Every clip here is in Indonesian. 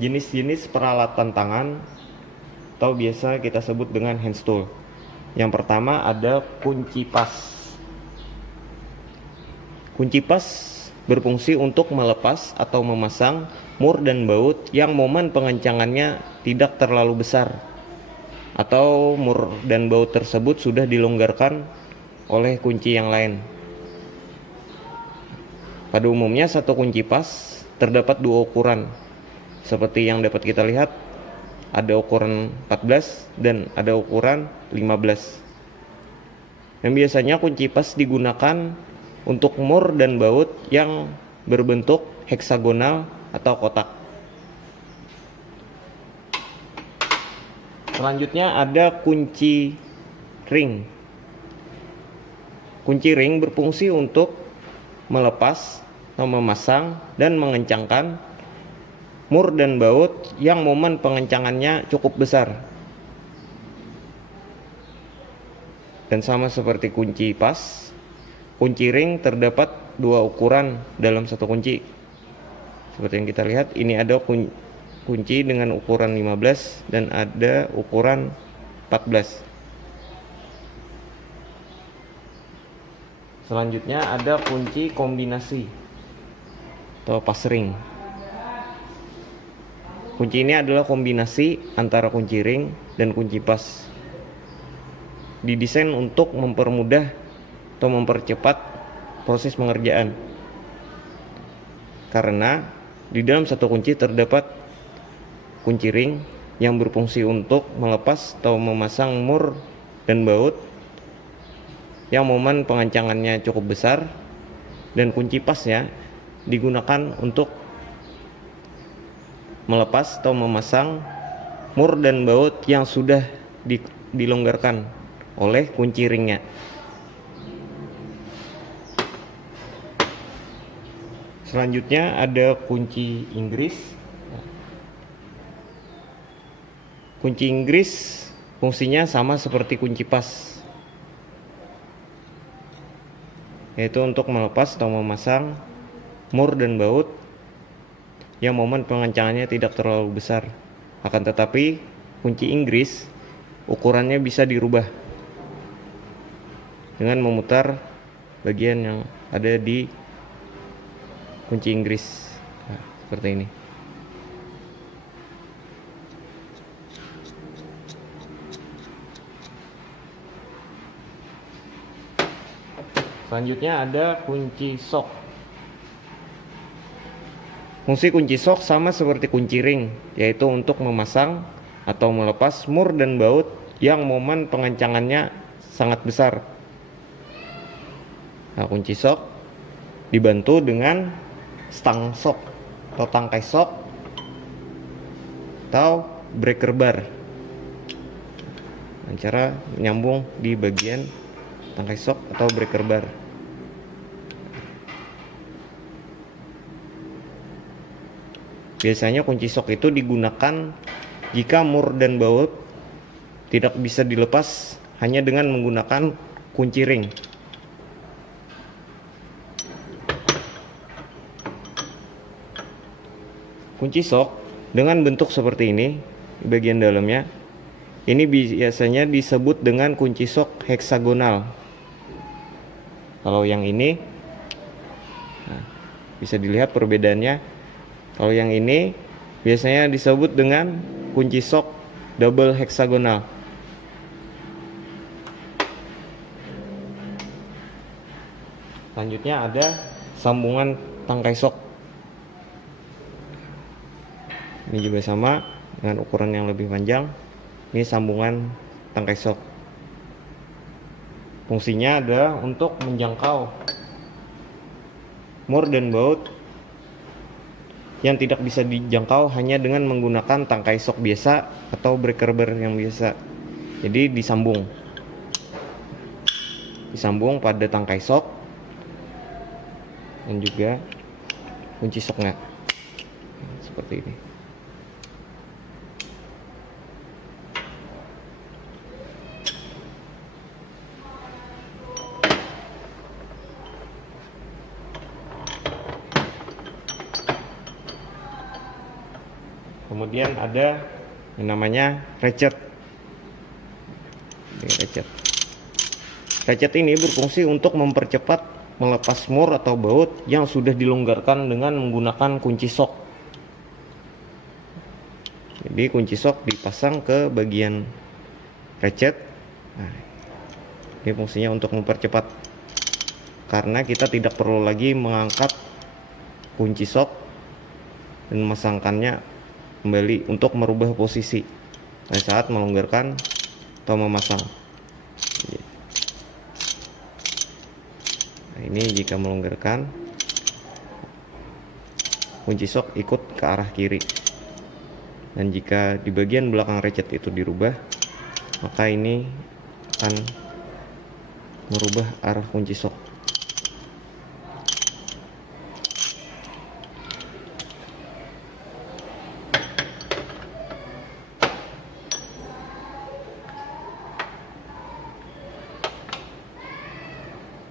jenis-jenis peralatan tangan atau biasa kita sebut dengan hand tool. Yang pertama ada kunci pas. Kunci pas berfungsi untuk melepas atau memasang mur dan baut yang momen pengencangannya tidak terlalu besar atau mur dan baut tersebut sudah dilonggarkan oleh kunci yang lain. Pada umumnya satu kunci pas terdapat dua ukuran. Seperti yang dapat kita lihat, ada ukuran 14 dan ada ukuran 15. Dan biasanya kunci pas digunakan untuk mur dan baut yang berbentuk heksagonal atau kotak. Selanjutnya ada kunci ring. Kunci ring berfungsi untuk melepas atau memasang dan mengencangkan mur dan baut yang momen pengencangannya cukup besar. Dan sama seperti kunci pas, kunci ring terdapat dua ukuran dalam satu kunci. Seperti yang kita lihat, ini ada kunci dengan ukuran 15 dan ada ukuran 14. Selanjutnya ada kunci kombinasi atau pas ring. Kunci ini adalah kombinasi antara kunci ring dan kunci pas. Didesain untuk mempermudah atau mempercepat proses pengerjaan. Karena di dalam satu kunci terdapat kunci ring yang berfungsi untuk melepas atau memasang mur dan baut yang momen pengencangannya cukup besar, dan kunci pasnya digunakan untuk melepas atau memasang mur dan baut yang sudah dilonggarkan oleh kunci ringnya. Selanjutnya ada kunci Inggris. Kunci Inggris fungsinya sama seperti kunci pas, yaitu untuk melepas atau memasang mur dan baut yang momen pengencangannya tidak terlalu besar. Akan tetapi kunci Inggris ukurannya bisa dirubah dengan memutar bagian yang ada di kunci Inggris. Nah, seperti ini. Selanjutnya ada kunci sok. Fungsi kunci sok sama seperti kunci ring, yaitu untuk memasang atau melepas mur dan baut yang momen pengencangannya sangat besar. Nah, kunci sok dibantu dengan stang sok atau tangkai sok atau breaker bar. Dengan cara menyambung di bagian tangkai sok atau breaker bar. Biasanya kunci sok itu digunakan jika mur dan baut tidak bisa dilepas hanya dengan menggunakan kunci ring. Kunci sok dengan bentuk seperti ini, bagian dalamnya, ini biasanya disebut dengan kunci sok heksagonal. Kalau yang ini, nah, bisa dilihat perbedaannya. Kalau yang ini biasanya disebut dengan kunci sok double heksagonal. Selanjutnya ada sambungan tangkai sok. Ini juga sama dengan ukuran yang lebih panjang. Ini sambungan tangkai sok. Fungsinya adalah untuk menjangkau mur dan baut yang tidak bisa dijangkau hanya dengan menggunakan tangkai sok biasa atau breaker bar yang biasa. Jadi disambung pada tangkai sok dan juga kunci soknya seperti ini. Kemudian ada yang namanya ratchet. Ratchet ini berfungsi untuk mempercepat melepas mur atau baut yang sudah dilonggarkan dengan menggunakan kunci sok. Jadi kunci sok dipasang ke bagian ratchet. Nah, ini fungsinya untuk mempercepat, karena kita tidak perlu lagi mengangkat kunci sok dan memasangkannya kembali untuk merubah posisi pada saat melonggarkan atau memasang. Nah, ini jika melonggarkan, kunci sok ikut ke arah kiri, dan jika di bagian belakang ratchet itu dirubah, maka ini akan merubah arah kunci sok.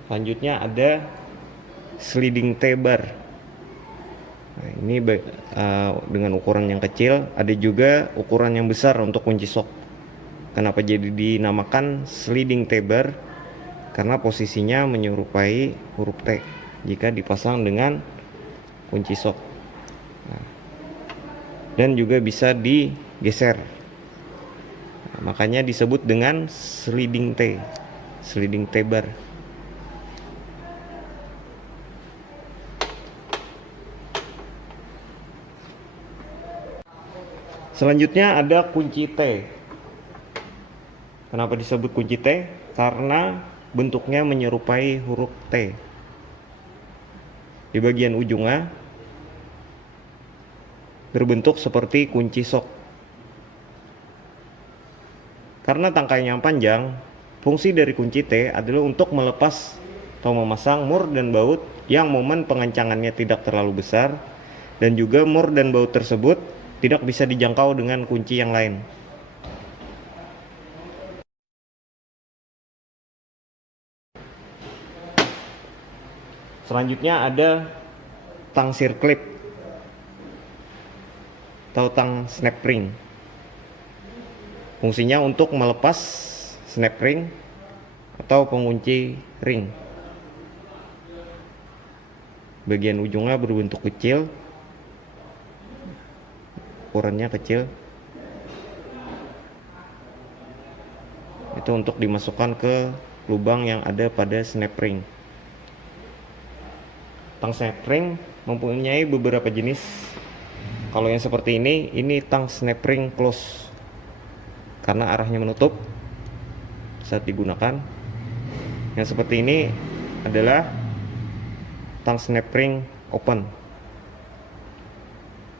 Selanjutnya ada sliding T-bar. Nah, ini dengan ukuran yang kecil, ada juga ukuran yang besar untuk kunci sok. Kenapa jadi dinamakan sliding T-bar? Karena posisinya menyerupai huruf T jika dipasang dengan kunci sok. Nah, dan juga bisa digeser. Nah, makanya disebut dengan sliding T-bar. Selanjutnya ada kunci T. Kenapa disebut kunci T? Karena bentuknya menyerupai huruf T. Di bagian ujungnya berbentuk seperti kunci sok. Karena tangkainya panjang, fungsi dari kunci T adalah untuk melepas atau memasang mur dan baut yang momen pengencangannya tidak terlalu besar, dan juga mur dan baut tersebut tidak bisa dijangkau dengan kunci yang lain. Selanjutnya ada tang circlip atau tang snap ring. Fungsinya untuk melepas snap ring atau pengunci ring. Bagian ujungnya berbentuk kecil, ukurannya kecil. Itu untuk dimasukkan ke lubang yang ada pada snap ring. Tang snap ring mempunyai beberapa jenis. Kalau yang seperti ini tang snap ring close, karena arahnya menutup saat digunakan. Yang seperti ini adalah tang snap ring open,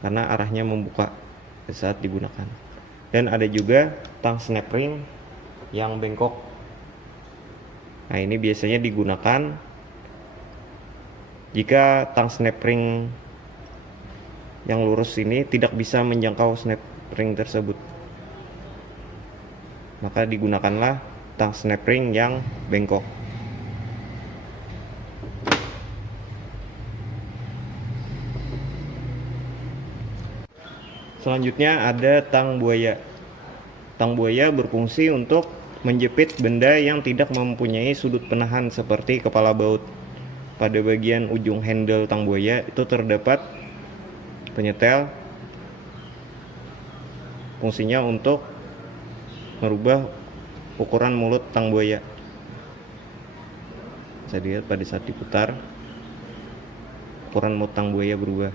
karena arahnya membuka saat digunakan. Dan ada juga tang snap ring yang bengkok. Nah, ini biasanya digunakan jika tang snap ring yang lurus ini tidak bisa menjangkau snap ring tersebut, maka digunakanlah tang snap ring yang bengkok. Selanjutnya ada tang buaya. Tang buaya berfungsi untuk menjepit benda yang tidak mempunyai sudut penahan seperti kepala baut. Pada bagian ujung handle tang buaya itu terdapat penyetel. Fungsinya untuk merubah ukuran mulut tang buaya. Bisa dilihat pada saat diputar, ukuran mulut tang buaya berubah.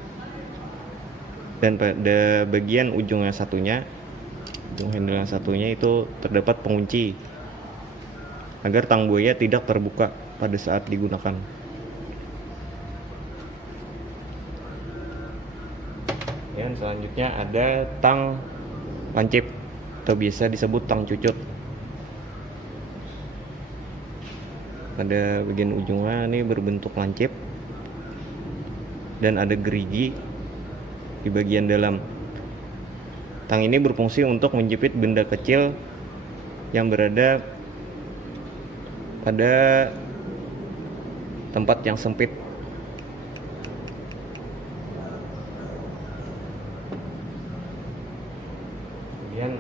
Dan pada bagian ujung handle yang satunya itu terdapat pengunci agar tang buaya tidak terbuka pada saat digunakan. Dan selanjutnya ada tang lancip atau biasa disebut tang cucut. Pada bagian ujungnya ini berbentuk lancip dan ada gerigi di bagian dalam. Tang ini berfungsi untuk menjepit benda kecil yang berada pada tempat yang sempit.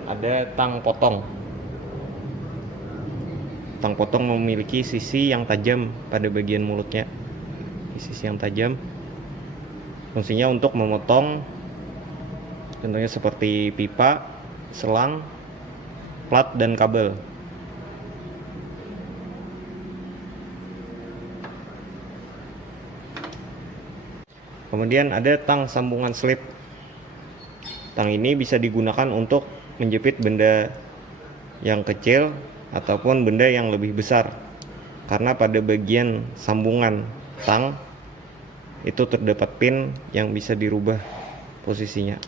ada tang potong. Tang potong memiliki sisi yang tajam pada bagian mulutnya, sisi yang tajam. Fungsinya untuk memotong, contohnya seperti pipa, selang, plat, dan kabel. Kemudian ada tang sambungan slip. Tang ini bisa digunakan untuk menjepit benda yang kecil ataupun benda yang lebih besar, karena pada bagian sambungan tang itu terdapat pin yang bisa dirubah posisinya.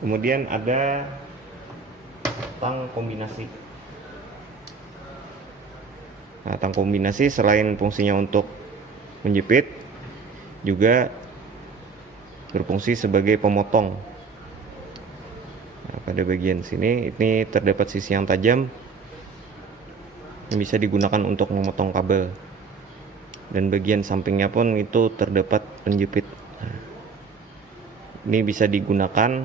Kemudian ada tang kombinasi. Tang kombinasi selain fungsinya untuk menjepit, juga berfungsi sebagai pemotong. Pada bagian sini ini terdapat sisi yang tajam yang bisa digunakan untuk memotong kabel, dan bagian sampingnya pun itu terdapat penjepit. Ini bisa digunakan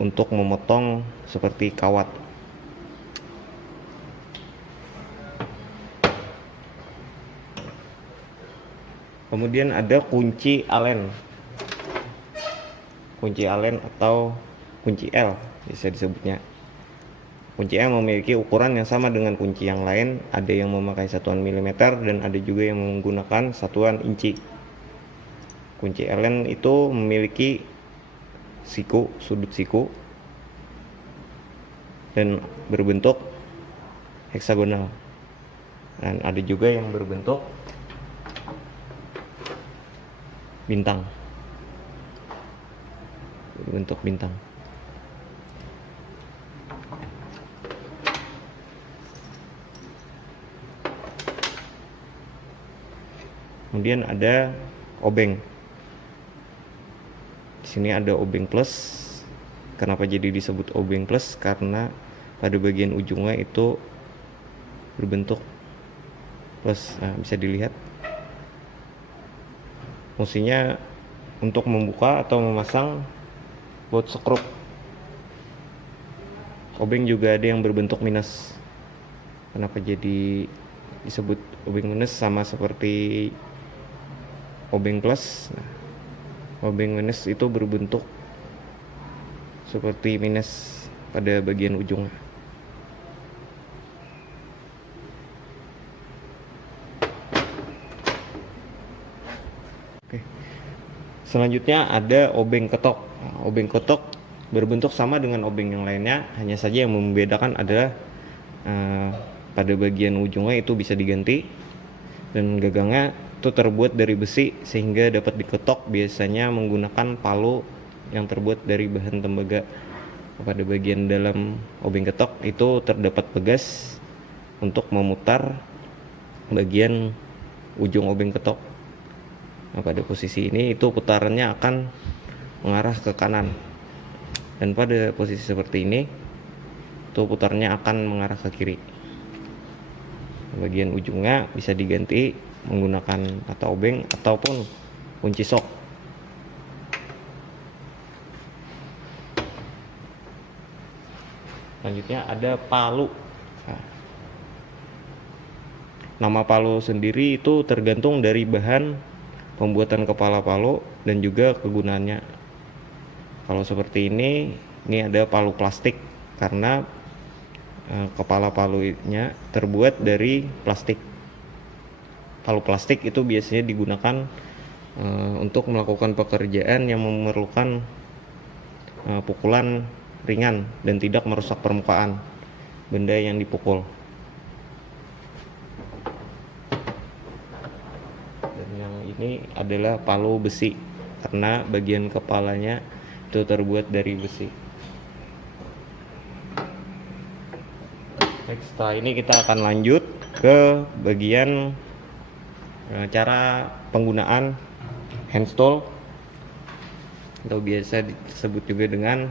untuk memotong seperti kawat. Kemudian ada kunci Allen. Kunci Allen atau kunci L bisa disebutnya. Kunci L memiliki ukuran yang sama dengan kunci yang lain, ada yang memakai satuan milimeter dan ada juga yang menggunakan satuan inci. Kunci Allen itu memiliki siku, sudut siku, dan berbentuk heksagonal, dan ada juga yang berbentuk bintang. Bentuk bintang. Kemudian ada obeng. Di sini ada obeng plus. Kenapa jadi disebut obeng plus? Karena pada bagian ujungnya itu berbentuk plus. Nah, bisa dilihat. Fungsinya untuk membuka atau memasang bolt skrup. Obeng juga ada yang berbentuk minus. Kenapa jadi disebut obeng minus? Sama seperti obeng plus. Nah, obeng minus itu berbentuk seperti minus pada bagian ujung. Oke. Selanjutnya ada obeng ketok. Nah, obeng ketok berbentuk sama dengan obeng yang lainnya, hanya saja yang membedakan adalah pada bagian ujungnya itu bisa diganti, dan gagangnya itu terbuat dari besi sehingga dapat diketok biasanya menggunakan palu yang terbuat dari bahan tembaga. Pada bagian dalam obeng ketok itu terdapat pegas untuk memutar bagian ujung obeng ketok. Nah, pada posisi ini itu putarannya akan mengarah ke kanan, dan pada posisi seperti ini itu putarnya akan mengarah ke kiri. Bagian ujungnya bisa diganti menggunakan mata obeng ataupun kunci sok. Selanjutnya ada palu. Nama palu sendiri itu tergantung dari bahan pembuatan kepala palu dan juga kegunaannya. Kalau seperti ini ada palu plastik karena kepala palunya terbuat dari plastik. Palu plastik itu biasanya digunakan untuk melakukan pekerjaan yang memerlukan pukulan ringan dan tidak merusak permukaan benda yang dipukul. Dan yang ini adalah palu besi karena bagian kepalanya itu terbuat dari besi. Next, setelah ini kita akan lanjut ke bagian cara penggunaan hand tool atau biasa disebut juga dengan